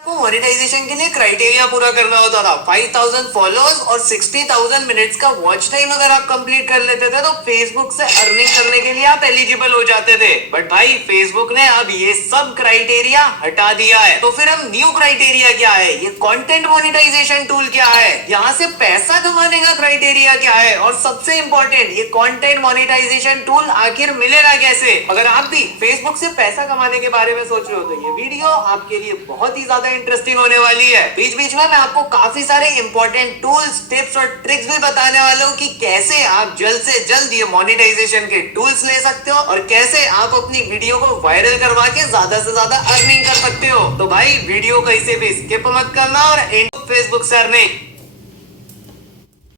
को मोनेटाइजेशन के लिए क्राइटेरिया पूरा करना होता था। 5000 फॉलोअर्स और 60,000 मिनट्स का वॉच टाइम अगर आप कंप्लीट कर लेते थे तो फेसबुक से अर्निंग करने के लिए आप एलिजिबल हो जाते थे। बट भाई फेसबुक ने अब ये सब क्राइटेरिया हटा दिया है। तो फिर हम न्यू क्राइटेरिया क्या है, ये कंटेंट मोनेटाइजेशन टूल क्या है, यहाँ से पैसा कमाने का क्राइटेरिया क्या है, और सबसे इंपॉर्टेंट ये कंटेंट मोनेटाइजेशन टूल आखिर मिलेगा कैसे। अगर आप भी फेसबुक से पैसा कमाने के बारे में सोच रहे हो तो ये वीडियो आपके लिए बहुत ही ज्यादा इंटरेस्टिंग होने वाली है। बीच बीच में मैं आपको काफी सारे इंपॉर्टेंट टूल्स, टिप्स और ट्रिक्स भी बताने वाला हूँ कि कैसे आप जल्द से जल्द ये मोनेटाइजेशन के टूल्स ले सकते हो और कैसे आप अपनी वीडियो को वायरल करवा के ज्यादा से ज्यादा अर्निंग कर सकते हो। तो भाई वीडियो कहीं भी स्किप मत करना और फेसबुक से अर्निंग।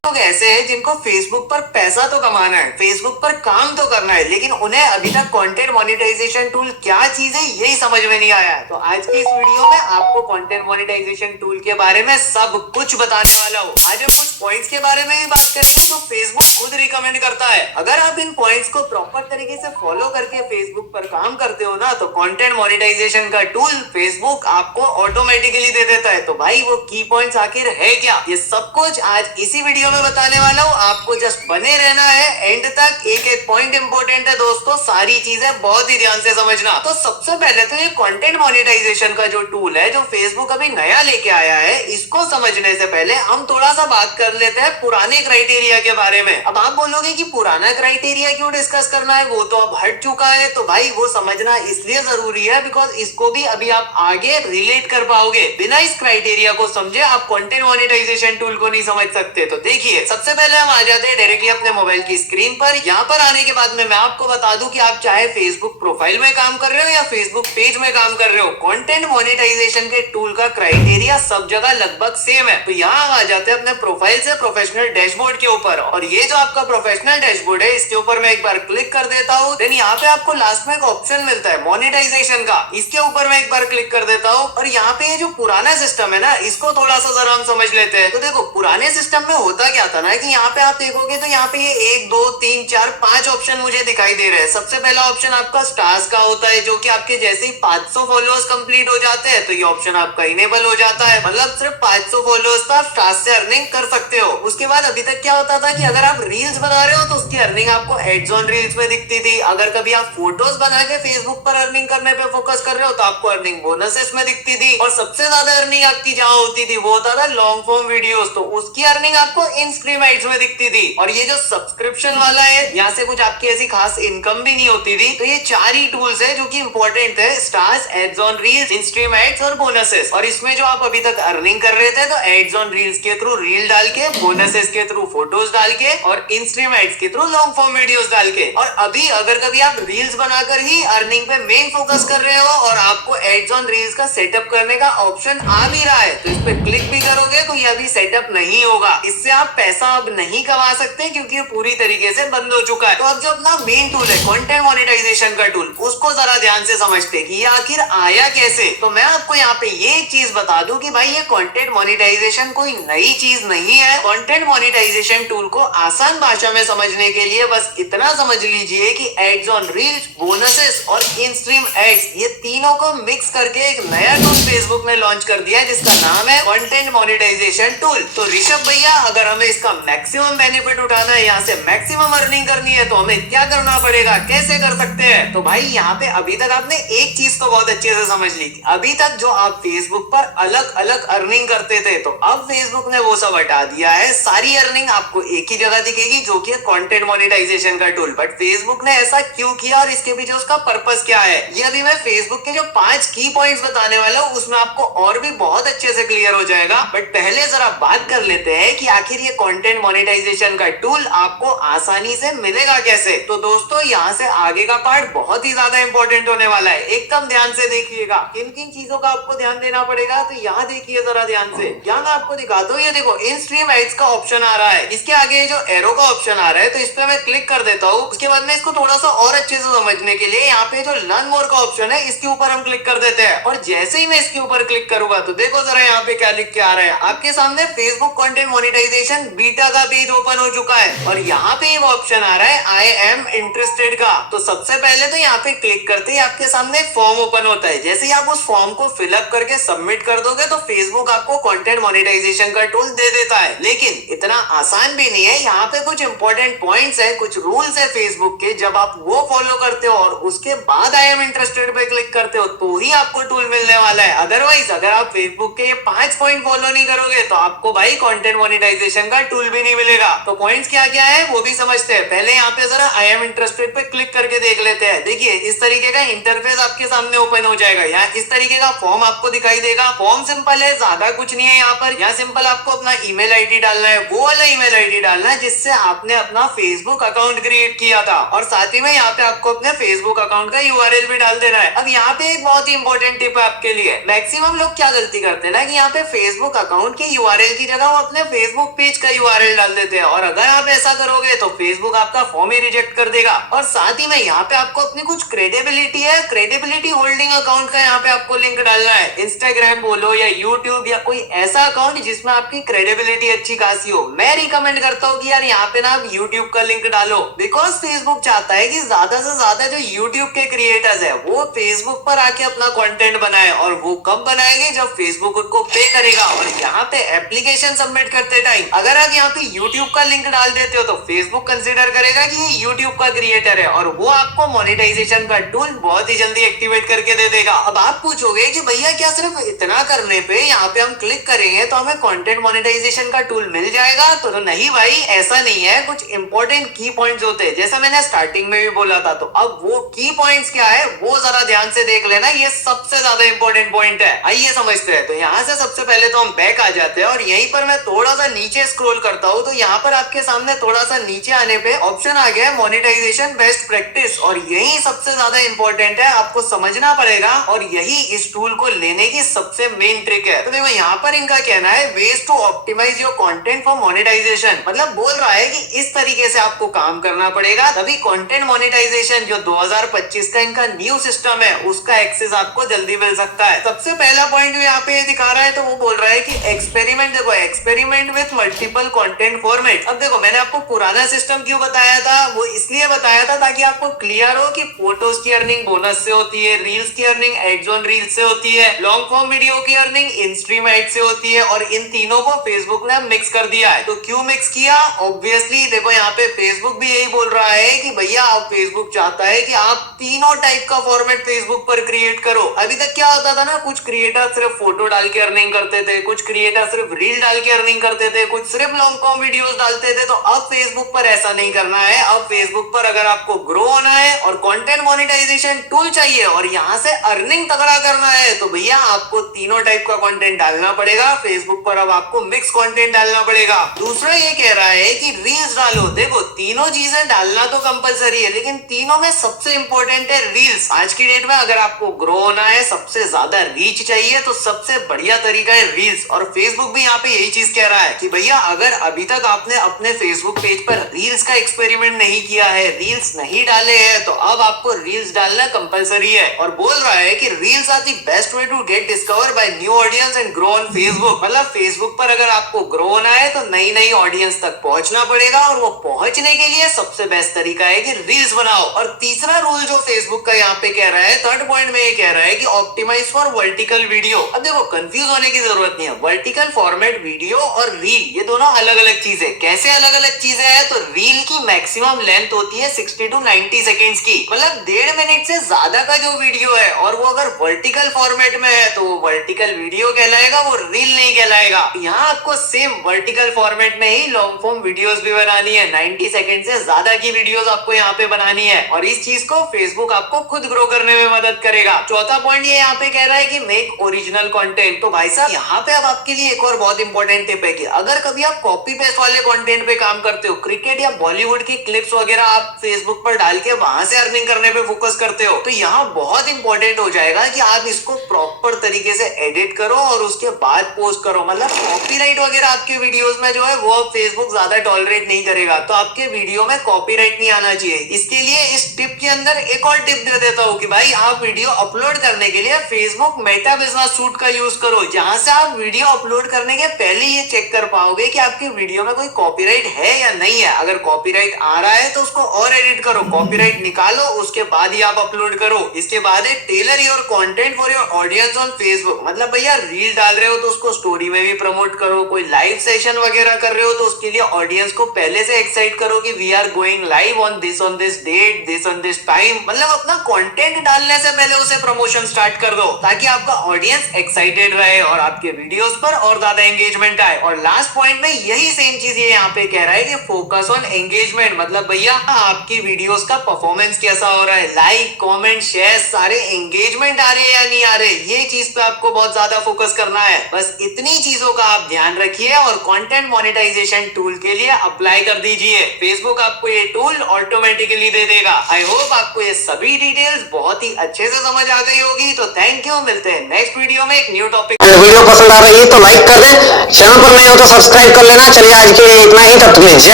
लोग ऐसे हैं जिनको फेसबुक पर पैसा तो कमाना है, फेसबुक पर काम तो करना है, लेकिन उन्हें अभी तक कंटेंट मोनेटाइजेशन टूल क्या चीज है यही समझ में नहीं आया है। तो आज की इस वीडियो में आपको कंटेंट मोनेटाइजेशन टूल के बारे में सब कुछ बताने वाला हूँ। आज हम कुछ पॉइंट्स के बारे में भी बात करेंगे जो फेसबुक खुद रिकमेंड करता है। अगर आप इन पॉइंट्स को प्रॉपर तरीके से फॉलो करके फेसबुक पर काम करते हो ना, तो कंटेंट मोनेटाइजेशन का टूल फेसबुक आपको ऑटोमेटिकली दे देता है। तो भाई वो की पॉइंट्स आखिर है क्या, ये सब कुछ आज इसी वीडियो में बताने वाला हूँ। आपको जस्ट बने रहना है एंड तक। एक एक पॉइंट इंपॉर्टेंट है दोस्तों, सारी चीजें बहुत ही ध्यान से समझना। तो सबसे पहले तो ये कंटेंट मोनेटाइजेशन का जो टूल है जो फेसबुक अभी नया लेके आया है, इसको समझने से पहले हम थोड़ा सा बात कर लेते हैं पुराने क्राइटेरिया के बारे में। अब आप बोलोगे कि पुराना क्राइटेरिया क्यों डिस्कस करना है, वो तो अब हट चुका है। तो भाई वो समझना इसलिए जरूरी है बिकॉज इसको भी अभी आप आगे रिलेट कर पाओगे। बिना इस क्राइटेरिया को समझे आप कंटेंट मोनेटाइजेशन टूल को नहीं समझ सकते। तो देखिए, सबसे पहले हम आ जाते हैं डायरेक्टली अपने मोबाइल की स्क्रीन पर। यहाँ पर आने के बाद में मैं आपको बता दूं कि आप चाहे फेसबुक प्रोफाइल में काम कर रहे हो या फेसबुक पेज में काम कर रहे हो, कंटेंट मोनेटाइजेशन के टूल का क्राइटेरिया सब जगह लगभग सेम है। तो यहाँ हम आ जाते हैं अपने प्रोफाइल से प्रोफेशनल डैशबोर्ड के ऊपर, और ये जो आपका प्रोफेशनल डैशबोर्ड है इसके ऊपर मैं एक बार क्लिक कर देता हूँ। देन यहाँ पे आपको लास्ट में एक ऑप्शन मिलता है मोनेटाइजेशन का, इसके ऊपर मैं एक बार क्लिक कर देता हूँ। और यहाँ पे ये जो पुराना सिस्टम है ना, इसको थोड़ा सा जरा हम समझ लेते हैं। तो देखो पुराने सिस्टम में होता क्या था ना कि यहाँ पे आप देखोगे तो यहाँ पे ये 1 2 3 4 5 ऑप्शन मुझे दिखाई दे रहे हैं। सबसे पहला ऑप्शन आपका स्टार्स का होता है, जो कि आपके जैसे ही 500 फॉलोअर्स कंप्लीट हो जाते हैं तो ये ऑप्शन आपका इनेबल हो जाता है। मतलब सिर्फ 500 फॉलोअर्स पर आप स्टार्स से अर्निंग कर सकते हो। उसके बाद अभी तक क्या होता था कि अगर आप रील्स बना रहे हो तो उसकी अर्निंग आपको एड्स ऑन रील्स में दिखती थी। अगर कभी आप फोटोज बना के फेसबुक पर अर्निंग करने पे फोकस कर रहे हो तो आपको अर्निंग बोनसेस में दिखती थी। और सबसे ज्यादा अर्निंग आपकी जहाँ होती थी वो होता था लॉन्ग फॉर्म वीडियोस, तो उसकी अर्निंग आपको इन स्ट्रीम एड्स में दिखती थी। और ये जो सब्सक्रिप्शन वाला है, यहाँ से कुछ आपकी ऐसी खास इनकम भी नहीं होती थी। तो ये 4 ही टूल्स है जो कि इंपॉर्टेंट है, stars, ads on reels, in stream ads और बोनसेस। और इसमें जो आप अभी तक अर्निंग कर रहे थे तो एड्स ऑन रील्स के थ्रू रील डाल के, बोनसेस के थ्रू फोटोज डाल के, और इन स्ट्रीम एड्स के थ्रू लॉन्ग फॉर्म वीडियोस डाल के। और अभी अगर कभी आप रील्स बनाकर ही अर्निंग पे मेन फोकस कर रहे हो और आपको एड्स ऑन रील्स का सेटअप करने का ऑप्शन आ भी रहा है तो इस पे क्लिक भी करोगे तो ये अभी सेटअप नहीं होगा। इससे आप पैसा अब नहीं कमा सकते क्योंकि ये पूरी तरीके से बंद हो चुका है। तो अब जो अपना मेन टूल है कंटेंट मोनेटाइजेशन का टूल, उसको जरा ध्यान से समझते कि ये आखिर आया कैसे। तो मैं आपको यहाँ पे ये एक चीज बता दूं कि भाई ये कंटेंट मोनेटाइजेशन कोई नई चीज नहीं है। कंटेंट मोनेटाइजेशन टूल को आसान भाषा में समझने के लिए बस इतना समझ लीजिए कि एड्स ऑन रील्स, बोनसेस और इन स्ट्रीम एड्स, ये तीनों को मिक्स करके एक नया टूल फेसबुक ने लॉन्च कर दिया है जिसका नाम है कंटेंट मोनेटाइजेशन टूल। तो ऋषभ भैया, अगर हमें इसका मैक्सिमम बेनिफिट उठाना है, यहाँ से मैक्सिमम अर्निंग करनी है, तो हमें क्या करना पड़ेगा, कैसे कर सकते हैं। तो भाई यहाँ पे अभी तक आपने एक चीज तो बहुत अच्छे से समझ ली थी। अभी तक जो आप फेसबुक पर अलग अलग अर्निंग करते थे, तो अब फेसबुक ने वो सब हटा दिया है। सारी अर्निंग आपको एक ही जगह दिखेगी जो कि कंटेंट मोनेटाइजेशन का टूल। बट फेसबुक ने ऐसा क्यों किया और इसके पीछे उसका पर्पस क्या है, ये अभी मैं फेसबुक के जो 5 की पॉइंट्स बताने वाला हूँ उसमें आपको और भी बहुत अच्छे से क्लियर हो जाएगा। बट पहले जरा बात कर लेते हैं कि आखिर ये कंटेंट मोनेटाइजेशन का टूल आपको आसानी से मिलेगा कैसे। तो दोस्तों यहाँ से आगे का पार्ट बहुत ही ज्यादा इंपॉर्टेंट होने वाला है, एकदम ध्यान से देखिएगा। किन किन चीजों का आपको ध्यान देना पड़ेगा तो यहाँ देखिए जरा ध्यान से। यहाँ मैं आपको दिखाता हूँ, ये देखो इन स्ट्रीम एड्स का ऑप्शन आ रहा है, इसके आगे जो एरो का ऑप्शन आ रहा है तो इस पे मैं क्लिक कर देता हूँ। उसके बाद में इसको थोड़ा सा और अच्छे से समझने के लिए यहाँ पे जो लर्न मोर का ऑप्शन है इसके ऊपर हम क्लिक कर देते हैं। और जैसे ही मैं इसके ऊपर क्लिक करूंगा तो देखो जरा यहाँ पे क्या लिख के आ रहा है आपके सामने, Facebook content monetisation monetisation beta का पेज ओपन हो चुका है और यहाँ पे वो ऑप्शन आ रहा है आई एम इंटरेस्टेड का। तो सबसे पहले तो यहाँ पे क्लिक करते ही आपके सामने फॉर्म ओपन होता है। जैसे ही आप उस फॉर्म को फिलअप करके सबमिट कर दोगे तो फेसबुक आपको कंटेंट मोनेटाइजेशन का टूल दे देता है। लेकिन इतना आसान भी नहीं है, यहाँ पे कुछ इंपॉर्टेंट पॉइंट्स है, कुछ रूल्स है फेसबुक के। जब आप वो फॉलो करते हो और उसके बाद आई एम इंटरेस्टेड पे क्लिक करते हो तो ही आपको टूल मिलने वाला है। अदरवाइज अगर आप फेसबुक के ये 5 पॉइंट फॉलो नहीं करोगे तो आपको भाई कंटेंट मोनेटाइजेशन का टूल भी नहीं मिलेगा। तो पॉइंट्स क्या क्या है वो भी समझते हैं। पहले यहाँ पे जरा आई एम इंटरेस्टेड पे क्लिक करके देख लेते हैं। देखिए इस तरीके का इंटरफेस आपके सामने ओपन हो जाएगा। यहाँ इस तरीके का फॉर्म आपको दिखाई देगा। फॉर्म सिंपल है, ज्यादा कुछ नहीं है। यहाँ पर यहाँ सिंपल आपको अपना ईमेल आईडी डालना है, वो वाला ईमेल आईडी डालना है जिससे आपने अपना फेसबुक अकाउंट क्रिएट किया था, और साथ ही में यहाँ पे आपको अपने फेसबुक अकाउंट का यूआरएल भी डाल देना है। अब यहाँ पे एक बहुत ही इंपॉर्टेंट टिप है आपके लिए। मैक्सिमम लोग क्या गलती करते हैं ना कि यहाँ पे फेसबुक अकाउंट के यूआरएल की जगह वो अपने फेसबुक पेज का यूआरएल डाल देते हैं, और अगर आप ऐसा करोगे तो फेसबुक आपका फॉर्म ही रिजेक्ट कर देगा। और साथ ही में यहाँ पे आपको अपनी कुछ क्रेडिबिलिटी है, क्रेडिबिलिटी होल्डिंग अकाउंट का यहाँ पे आपको लिंक डालना है। इंस्टाग्राम बोलो या यूट्यूब या कोई ऐसा अकाउंट जिसमें आपकी क्रेडिबिलिटी अच्छी खासी हो। मैं रिकमेंड करता हूँ कि यार यहाँ पे ना आप यूट्यूब का लिंक डालो, बिकॉज फेसबुक चाहता है कि ज्यादा से ज्यादा जो यूट्यूब के क्रिएटर्स है वो फेसबुक पर आके अपना कंटेंट बनाए, और वो कब बनाएंगे जब फेसबुक उनको पे करेगा। और यहाँ पे एप्लीकेशन सबमिट करते टाइम अगर आप यहाँ पे यूट्यूब का लिंक डाल देते हो तो फेसबुक कंसीडर करेगा कि ये यूट्यूब का क्रिएटर है, और वो आपको मोनेटाइजेशन का टूल बहुत ही जल्दी एक्टिवेट करके दे देगा। अब आप पूछोगे कि भैया क्या सिर्फ इतना करने पे यहाँ पे हम क्लिक करेंगे तो हमें कंटेंट मोनेटाइजेशन का टूल मिल जाएगा? तो नहीं भाई, ऐसा नहीं है। कुछ इंपॉर्टेंट की पॉइंट्स होते हैं, जैसा मैंने स्टार्टिंग में भी बोला था। तो अब वो की पॉइंट्स क्या है वो जरा ध्यान से देख लेना, ये सबसे ज्यादा इंपॉर्टेंट पॉइंट है। आइए समझते हैं। तो यहाँ से सबसे पहले तो हम बैक आ जाते हैं, और यहीं पर मैं थोड़ा सा नीचे स्क्रॉल करता हूँ तो यहाँ पर आपके सामने थोड़ा सा नीचे आने पे ऑप्शन आ गया है मोनेटाइजेशन बेस्ट प्रैक्टिस, और यही सबसे ज्यादा इंपॉर्टेंट है, आपको समझना पड़ेगा, और यही इस टूल को लेने की सबसे मेन ट्रिक है। तो देखो यहाँ पर इनका कहना है ways to optimise your content for monetisation, मतलब बोल रहा है कि इस तरीके से आपको काम करना पड़ेगा तभी कंटेंट मोनेटाइजेशन जो 2025 का इनका न्यू सिस्टम है उसका एक्सेस आपको जल्दी मिल सकता है। सबसे पहला पॉइंट जो यहाँ पे दिखा रहा है तो वो बोल रहा है कि एक्सपेरिमेंट, देखो experiment with multiple content format. अब देखो मैंने आपको पुराना सिस्टम क्यों बताया था, वो इसलिए बताया था ताकि आपको क्लियर हो कि फोटोज की अर्निंग बोनस से होती है, रील्स की अर्निंग एड्स ऑन रील्स से होती है, लॉन्ग फॉर्म वीडियो की अर्निंग इन स्ट्रीम एड से होती है, और इन तीनों को फेसबुक ने मिक्स कर दिया है। तो क्यों मिक्स किया? ऑब्वियसली देखो यहाँ पे फेसबुक भी यही बोल रहा है कि भैया आप फेसबुक चाहता है कि आप तीनों टाइप का फॉर्मेट फेसबुक पर क्रिएट करो। अभी तक क्या होता था ना, कुछ क्रिएटर सिर्फ फोटो डाल के अर्निंग करते थे, कुछ क्रिएटर सिर्फ रील डाल के अर्निंग करते थे, कुछ सिर्फ लॉन्ग फॉर्म वीडियोस डालते थे। तो अब फेसबुक पर ऐसा नहीं करना है। अब फेसबुक पर अगर आपको ग्रो होना है और कंटेंट मोनेटाइजेशन टूल चाहिए और यहाँ से अर्निंग तगड़ा करना है तो भैया आपको तीनों टाइप का कंटेंट डालना पड़ेगा फेसबुक पर। अब आपको मिक्स कंटेंट डालना पड़ेगा। दूसरा ये कह रहा है कि रील्स डालो। देखो तीनों चीजें डालना तो कंपलसरी है, लेकिन तीनों में सबसे इंपॉर्टेंट है रील्स। आज की डेट में अगर आपको ग्रो होना है, सबसे ज्यादा रीच चाहिए, तो सबसे बढ़िया तरीका है रील्स। और फेसबुक भी यहाँ पे यही चीज कह रहा है कि भैया अगर अभी तक आपने अपने फेसबुक पेज पर रील्स का एक्सपेरिमेंट नहीं किया है, रील्स नहीं डाले हैं, तो अब आपको रील्स डालना कंपलसरी है। और बोल रहा है कि reels are the best way to get discover by new audience and grow on Facebook. मतलब फेसबुक पर अगर आपको ग्रो होना है तो नई नई ऑडियंस तक पहुंचना पड़ेगा, और वो पहुंचने के लिए सबसे बेस्ट तरीका है कि रील्स बनाओ। और तीसरा रूल जो फेसबुक का यहाँ पे कह रहा है, थर्ड पॉइंट में ये कह रहा है कि ऑप्टिमाइज फॉर वर्टिकल वीडियो। अब देखो कंफ्यूज होने की जरूरत नहीं है, वर्टिकल फॉर्मेट वीडियो और रील ये दोनों अलग अलग चीजें। कैसे अलग अलग चीजें हैं? तो रील की मैक्सिमम लेंथ होती है 60 to 90 सेकेंड्स की, मतलब 1.5 मिनट से ज्यादा का जो वीडियो है, और वो अगर वर्टिकल फॉर्मेट में है तो वो वर्टिकल वीडियो कहलाएगा, वो रील नहीं कहलाएगा। यहाँ आपको सेम वर्टिकल फॉर्मेट में ही लॉन्ग फॉर्म वीडियोस भी बनानी है, 90 सेकंड से ज्यादा की वीडियोस आपको यहाँ पे बनानी है, और इस चीज को फेसबुक आपको खुद ग्रो करने में मदद करेगा। चौथा पॉइंट ये यहाँ पे कह रहा है कि मेक ओरिजिनल कंटेंट। तो भाई साहब यहाँ पे अब आपके लिए एक और बहुत इंपॉर्टेंट टिप है कि अगर कभी आप कॉपी पेस्ट वाले कंटेंट पे काम करते हो, क्रिकेट या बॉलीवुड की क्लिप्स वगैरह आप फेसबुक पर डाल के वहां से अर्निंग करने पे फोकस करते हो, तो यहाँ बहुत इंपॉर्टेंट हो जाएगा कि आप इसको प्रॉपर तरीके से एडिट करो और उसके बाद पोस्ट करो। मतलब कॉपीराइट वगैरह आपके वीडियोस में जो है वो फेसबुक ज्यादा टॉलरेट नहीं करेगा, तो आपके वीडियो में कॉपीराइट नहीं आना चाहिए। इसके लिए इस टिप के अंदर एक और टिप दे देता हूँ कि भाई आप वीडियो अपलोड करने के लिए फेसबुक मेटा बिजनेस सूट का यूज करो, जहां से आप वीडियो अपलोड करने के पहले ये चेक कर पाओगे ढूंढे कि आपकी वीडियो में कोई कॉपीराइट है या नहीं है। अगर कॉपीराइट आ रहा है तो उसको और एडिट करो, कॉपीराइट निकालो, उसके बाद ही आप अपलोड करो। इसके बाद है tailor your content for your audience on Facebook. मतलब भैया रील डाल रहे हो तो उसको स्टोरी में भी प्रमोट करो, कोई लाइव सेशन वगैरह कर रहे हो तो उसके लिए ऑडियंस को पहले से एक्साइट करो कि we are going live on this date, this on this time. मतलब अपना कंटेंट डालने से पहले उसे प्रमोशन स्टार्ट कर दो ताकि आपका ऑडियंस एक्साइटेड रहे और आपके वीडियोस पर और ज्यादा एंगेजमेंट आए। और लास्ट पॉइंट में यही सेम चीज ये यहाँ पे कह रहा है कि फोकस ऑन एंगेजमेंट। मतलब भैया आपकी वीडियोस का परफॉर्मेंस कैसा हो रहा है, लाइक कमेंट शेयर सारे एंगेजमेंट आ रहे हैं या नहीं आ रहे, ये चीज पे आपको बहुत ज्यादा फोकस करना है। बस इतनी चीजों का आप ध्यान रखिए और कंटेंट मोनेटाइजेशन टूल के लिए अप्लाई कर दीजिए। फेसबुक आपको ये टूल ऑटोमेटिकली दे देगा। आई होप आपको ये सभी डिटेल्स बहुत ही अच्छे से समझ आ गई होगी। तो थैंक यू, मिलते हैं नेक्स्ट वीडियो में एक न्यू टॉपिक। वीडियो पसंद आ रही है तो लाइक कर दें, चैनल पर नए हो तो सब्सक्राइब कर लेना। चलिए आज के लिए इतना ही, तब तक के लिए जय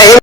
हिंद।